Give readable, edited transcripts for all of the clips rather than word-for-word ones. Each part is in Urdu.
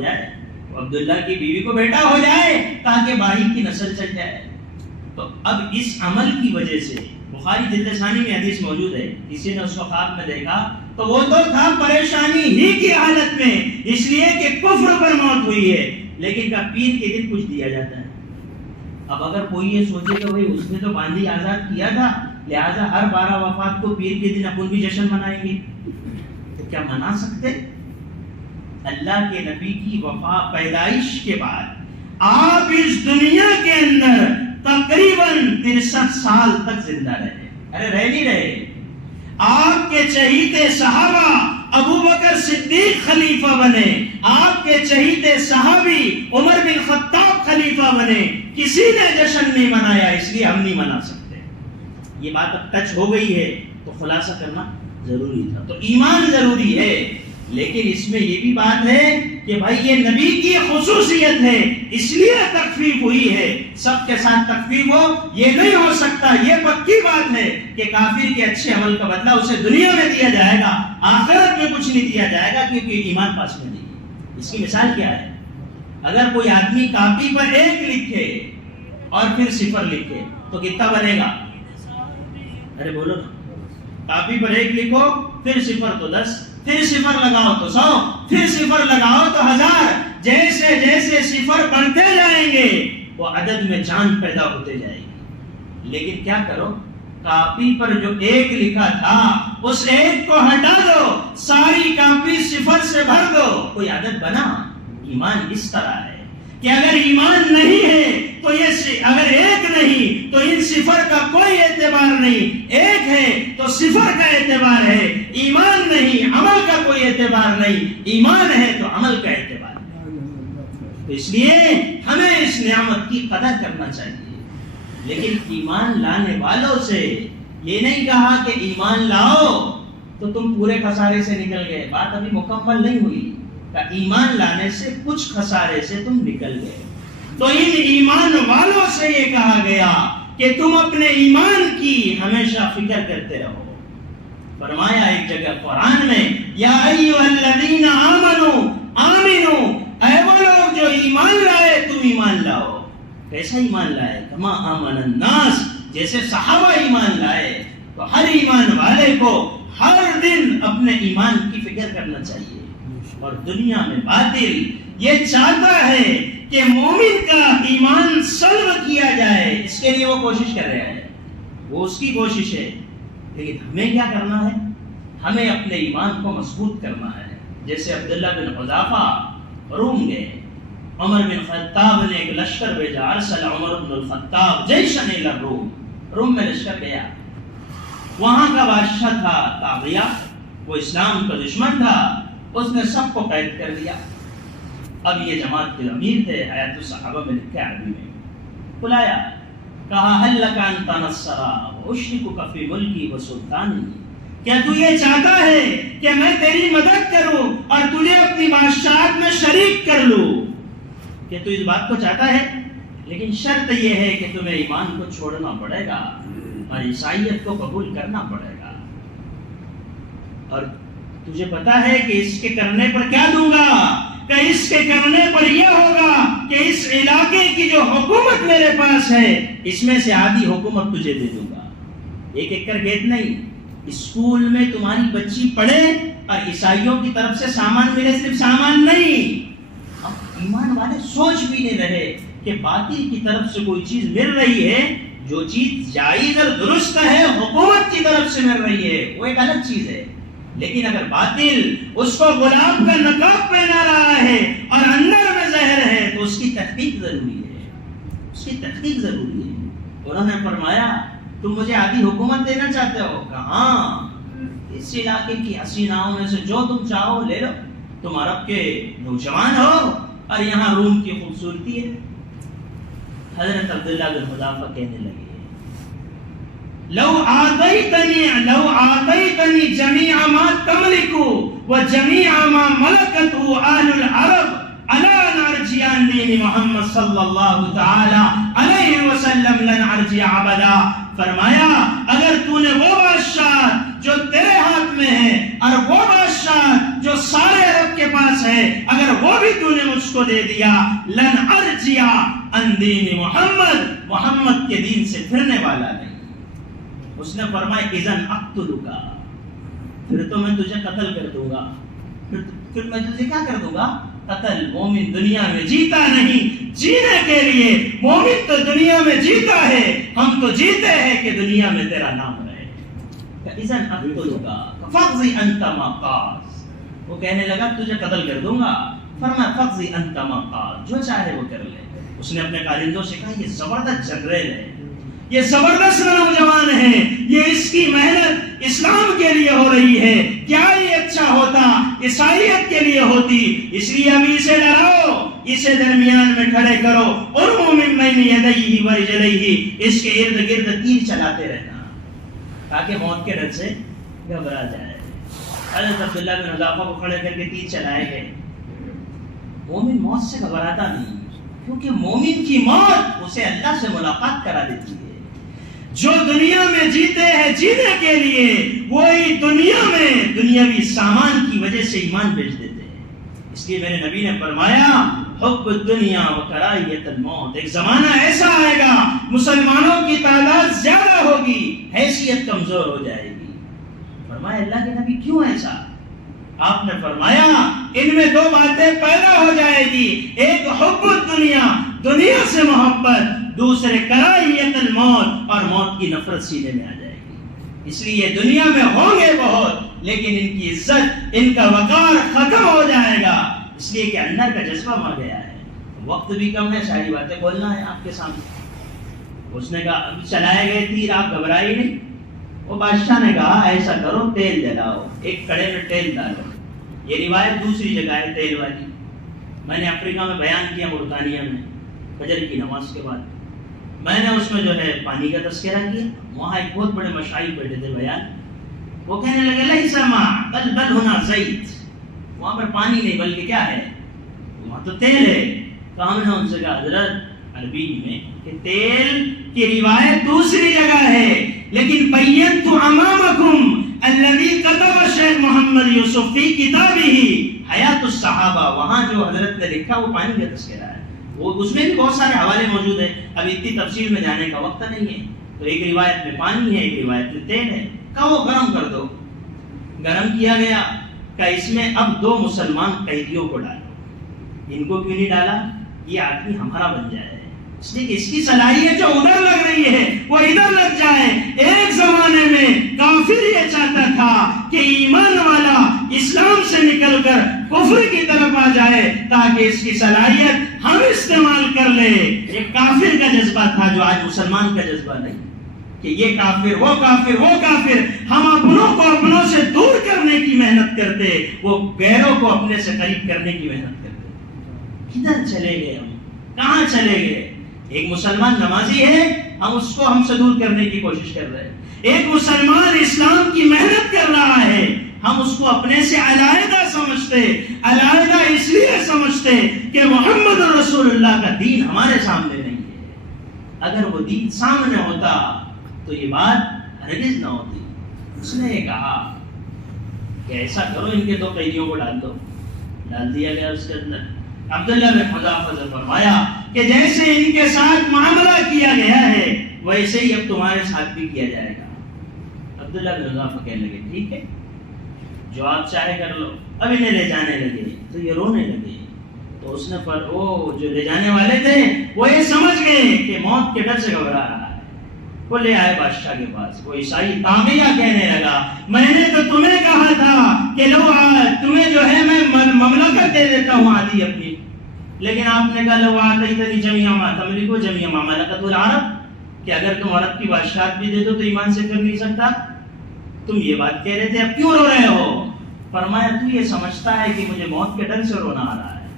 ہو جائے, عبداللہ کی بیوی کو بیٹا ہو جائے تاکہ بھائی کی نسل چل جائے. تو اب اس عمل کی وجہ سے, بخاری جلد ثانی میں حدیث موجود ہے, کسی نے اس کو خواب میں دیکھا تو وہ تو تھا پریشانی ہی کی حالت میں, اس لیے کہ کفر پر موت ہوئی ہے, لیکن کا پیر کے دن کچھ دیا جاتا ہے. اب اگر کوئی یہ سوچے کہ بھائی اس نے تو باندھی آزاد کیا تھا, لہذا ہر 12 وفات کو پیر کے دن اپن بھی جشن منائیں گے, تو کیا منا سکتے؟ اللہ کے نبی کی پیدائش کے بعد آپ اس دنیا کے اندر تقریباً 63 سال تک زندہ رہے. ارے رہ نہیں رہے. آپ کے چہیتے صحابہ ابو بکر صدیق خلیفہ بنے, آپ کے چہیتے صحابی عمر بن خطاب خلیفہ بنے, کسی نے جشن نہیں منایا, اس لیے ہم نہیں منا سکتے. یہ بات اب ٹچ ہو گئی ہے تو خلاصہ کرنا ضروری تھا. تو ایمان ضروری ہے, لیکن اس میں یہ بھی بات ہے کہ بھائی یہ نبی کی خصوصیت ہے, اس لیے تخفیف ہوئی ہے. سب کے ساتھ تخفیف ہو یہ نہیں ہو سکتا. یہ پکی بات ہے کہ کافر کے اچھے عمل کا بدلہ اسے دنیا میں دیا جائے گا, آخرت میں کچھ نہیں دیا جائے گا, کیونکہ ایمان پاس میں نہیں ہے. اس کی مثال کیا ہے؟ اگر کوئی آدمی کاپی پر 1 لکھے اور پھر 0 لکھے تو کتنا بنے گا؟ ارے بولو نا. کاپی پر 1 لکھو پھر 0 تو 10, پھر 0 لگاؤ تو 100, پھر 0 لگاؤ تو 1000. جیسے جیسے 0 بڑھتے جائیں گے وہ عدد میں جان پیدا ہوتے جائے گی. لیکن کیا کرو, کاپی پر جو 1 لکھا تھا اس 1 کو ہٹا دو, ساری کاپی 0 سے بھر دو, کوئی عدد بنا. ایمان اس طرح ہے کہ اگر ایمان نہیں ہے تو یہ اگر 1 نہیں تو ان 0 کا کوئی اعتبار نہیں, 1 ہے تو 0 کا اعتبار ہے. ایمان نہیں, عمل کا کوئی اعتبار نہیں, ایمان ہے تو عمل کا اعتبار ہے. تو اس لیے ہمیں اس نعمت کی قدر کرنا چاہیے. لیکن ایمان لانے والوں سے یہ نہیں کہا کہ ایمان لاؤ تو تم پورے خسارے سے نکل گئے. بات ابھی مکمل نہیں ہوئی. ایمان لانے سے کچھ خسارے سے تم نکل گئے. تو ان ایمان والوں سے یہ کہا گیا کہ تم اپنے ایمان کی ہمیشہ فکر کرتے رہو. فرمایا ایک جگہ قرآن میں, یا ایھا الذین آمنوا آمنوا, اے وہ لوگ جو ایمان لائے تم ایمان لاؤ. کیسا ایمان لائے؟ کما آمن الناس, جیسے صحابہ ایمان لائے. تو ہر ایمان والے کو ہر دن اپنے ایمان کی فکر کرنا چاہیے. اور دنیا میں باطل یہ چاہتا ہے کہ مومن کا ایمان سلب کیا جائے, اس کے لیے وہ کوشش کر رہا ہے, وہ اس کی کوشش ہے. لیکن ہمیں کیا کرنا ہے؟ ہمیں اپنے ایمان کو مضبوط کرنا ہے. جیسے عبداللہ بن حذافہ روم گئے, عمر بن خطاب نے ایک لشکر بھیجا, ارسل عمر بن الخطاب جیشا الی الروم, روم میں لشکر گیا. وہاں کا بادشاہ تھا طاغیہ, وہ اسلام کا دشمن تھا, اس نے سب کو قید کر دیا. اب یہ جماعت کے امیر تھے, حیات الصحابہ میں لکھا عربی میں, بلایا, کہا هل لك ان تنصر واشركك في ملكي وسلطاني, کیا تو یہ چاہتا ہے کہ میں تیری مدد کروں اور تجھے اپنی بادشاہت میں شریک کر لوں؟ کہ تو اس بات کو چاہتا ہے, لیکن شرط یہ ہے کہ تمہیں ایمان کو چھوڑنا پڑے گا اور عیسائیت کو قبول کرنا پڑے گا. اور تجھے پتا ہے کہ اس کے کرنے پر کیا دوں گا, کہ اس کے کرنے پر یہ ہوگا کہ اس علاقے کی جو حکومت میرے پاس ہے اس میں سے آدھی حکومت تجھے دے دوں گا. 1 ایکڑ کھیت نہیں, اسکول میں تمہاری بچی پڑھے اور عیسائیوں کی طرف سے سامان ملے, صرف سامان نہیں. اب ایمان والے سوچ بھی نہیں رہے کہ باطل کی طرف سے کوئی چیز مل رہی ہے, جو چیز جائز اور درست ہے حکومت کی طرف سے مل رہی ہے وہ ایک الگ چیز ہے. لیکن اگر باطل اس کو غلام کا نقاب پہنا رہا ہے اور اندر میں زہر ہے تو اس کی تحقیق ضروری ہے, اس کی تحقیق ضروری ہے. انہوں نے فرمایا تم مجھے آدھی حکومت دینا چاہتے ہو؟ کہاں, اس علاقے کی حسیناؤں میں سے جو تم چاہو لے لو, تم عرب کے نوجوان ہو اور یہاں روم کی خوبصورتی ہے. حضرت عبداللہ بن حذافہ کہنے لگے, لو آتیتنی جمیع ما تملک وجمیع ما ملکته اہل العرب الا نرجع عن دین محمد صلی اللہ تعالی علیہ وسلم لن ارجع ابدا. فرمایا اگر تو نے وہ بادشاہ جو تیرے ہاتھ میں ہے اور وہ بادشاہ جو سارے عرب کے پاس ہے, اگر وہ بھی تو نے مجھ اس کو دے دیا لن ارجیا عن دین محمد، محمد کے دین سے پھرنے والا نہیں۔ اس نے فرمایا اذن اقتلک، پھر تو میں تجھے قتل کر دوں گا، پھر میں تجھے کیا کر دوں گا؟ قتل۔ مومن دنیا میں جیتا نہیں جینے کے لیے، مومن تو دنیا میں جیتا ہے، ہم تو جیتے ہیں کہ دنیا میں تیرا نام رہے۔ اذن اقتلک فاقضی انت ما قاض، وہ کہنے لگا تجھے قتل کر دوں گا، فرمایا فاقضی انت ما قاض، جو چاہے وہ کر لے۔ اس نے اپنے کارندوں سے کہا یہ زبردست جنرل ہے، یہ زبردست نوجوان ہے، یہ اس کی محنت اسلام کے لیے ہو رہی ہے، کیا یہ اچھا ہوتا عیسائیت کے لیے ہوتی، اس لیے ابھی اسے ڈراؤ، اسے درمیان میں کھڑے کرو، ارموا من بین یدیہ ورجلیہ، اس کے ارد گرد تیر چلاتے رہنا تاکہ موت کے ڈر سے گھبرا جائے۔ حضرت عبداللہ بن حذافہ کو کھڑے کر کے تیر چلائے گئے۔ مومن موت سے گھبراتا نہیں، کیونکہ مومن کی موت اسے اللہ سے ملاقات کرا دیتی ہے۔ جو دنیا میں جیتے ہیں جینے کے لیے، وہی دنیا میں دنیاوی سامان کی وجہ سے ایمان بیچ دیتے ہیں۔ اس لیے میرے نبی نے فرمایا حب الدنیا و کراہیت الموت، ایک زمانہ ایسا آئے گا مسلمانوں کی تعداد زیادہ ہوگی، حیثیت کمزور ہو جائے گی۔ فرمایا اللہ کے نبی کیوں ایسا؟ آپ نے فرمایا ان میں دو باتیں پیدا ہو جائے گی، ایک حب الدنیا، دنیا سے محبت، دوسرے کراہیت الموت، اور موت کی نفرت سینے میں آ جائے گی۔ اس لیے دنیا میں ہوں گے بہت، لیکن ان کی عزت، ان کا وقار ختم ہو جائے گا، اس لیے کہ اندر کا جذبہ مر گیا ہے۔ وقت بھی کم ہے، ساری باتیں بولنا ہے آپ کے سامنے۔ اس نے کہا ابھی چلائے گئے تیر، آپ گھبرائے نہیں؟ وہ بادشاہ نے کہا ایسا کرو تیل جلاؤ، ایک کڑے میں تیل ڈالو۔ یہ روایت دوسری جگہ ہے تیل والی، میں نے افریقہ میں بیان کیا، مورطانیہ میں، فجر کی نماز کے بعد میں نے اس میں جو ہے پانی کا تذکرہ کیا۔ وہاں ایک بہت بڑے مشائخ بیٹھے تھے بیان، وہ کہنے لگے لیس ماء بل ہنا زیت، وہاں پر پانی نہیں بلکہ کیا ہے؟ وہاں تو تیل ہے۔ تو ہم نے ان سے کہا حضرت عربی میں کہ تیل کی روایت دوسری جگہ ہے، لیکن بینت امامکم الذی کتب شیخ محمد یوسف فی کتابہ حیات الصحابہ، وہاں جو حضرت نے لکھا وہ پانی کا تذکرہ ہے، وہ اس میں بھی بہت سارے حوالے موجود ہیں، اب اتنی تفصیل میں جانے کا وقت نہیں ہے۔ تو ایک روایت میں پانی ہے، ایک روایت میں تیل ہے، کہا وہ گرم کر دو۔ گرم کیا گیا، کہ اس میں اب دو مسلمان قیدیوں کو ڈالو۔ ان کو کیوں نہیں ڈالا؟ یہ آدمی ہمارا بن جائے، اس لیے کہ اس کی صلاحیت جو ادھر لگ رہی ہے وہ ادھر لگ جائے۔ ایک زمانے میں کافر یہ چاہتا تھا کہ ایمان والا اسلام سے نکل کر کفر کی طرف آ جائے تاکہ اس کی صلاحیت ہم استعمال کر لیں۔ ایک کافر کا جذبہ تھا جو آج مسلمان کا جذبہ نہیں، کہ یہ کافر وہ کافر وہ کافر، ہم اپنوں کو اپنوں سے دور کرنے کی محنت کرتے، وہ غیروں کو اپنے سے قریب کرنے کی محنت کرتے۔ کدھر چلے گئے ہم؟ کہاں چلے گئے؟ ایک مسلمان نمازی ہے، ہم سے دور کرنے کی کوشش کر رہے ہیں۔ ایک مسلمان اسلام کی محنت کر رہا ہے، ہم اس کو اپنے سے علیحدہ سمجھتے، علیحدہ اس لیے سمجھتے کہ محمد رسول اللہ کا دین ہمارے سامنے نہیں ہے۔ اگر وہ دین سامنے ہوتا تو یہ بات ہرگز نہ ہوتی۔ اس نے یہ کہا کہ ایسا کرو ان کے دو قیدیوں کو ڈال دو، ڈال دیا گیا اس کے اندر۔ عبداللہ بن حذافہ نے فرمایا کہ جیسے ان کے ساتھ معاملہ کیا گیا ہے ویسے ہی اب تمہارے ساتھ بھی کیا جائے گا۔ عبداللہ بن حذافہ کہنے لگے ٹھیک ہے، جو آپ چاہے کر لو۔ اب انہیں لے جانے لگے تو یہ رونے لگے، تو اس نے وہ جو لے جانے والے تھے وہ یہ سمجھ گئے کہ موت کے ڈر سے گھبرا رہا ہے، وہ لے آئے بادشاہ کے پاس۔ وہ عیسائی تاغیہ کہنے لگا میں نے تو تمہیں کہا تھا کہ لو تمہیں جو ہے میں مملکت دے دیتا ہوں آدھی اپنی، لیکن آپ نے کہا لو آتیتنی جمیع ما تملک جمیع ما ملکت العرب، کہ اگر تم عرب کی بادشاہت بھی دے دو تو ایمان سے کر نہیں سکتا۔ تم یہ بات کہہ رہے تھے، اب کیوں رو رہے ہو؟ فرمایا تو یہ سمجھتا ہے کہ مجھے موت کے ڈر سے رونا آ رہا ہے،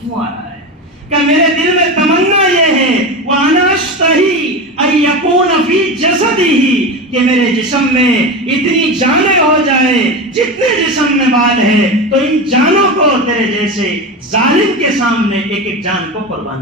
کیوں آ رہا ہے؟ کہ میرے دل میں تمنا یہ ہے وَأَنَا أَشْتَهِي أَن يَكُونَ فِي جَسَدِهِ، کہ میرے جسم میں اتنی جانیں ہو جائے جتنے جسم میں بال ہے، تو ان جانوں کو تیرے جیسے ظالم کے سامنے ایک ایک جان کو قربان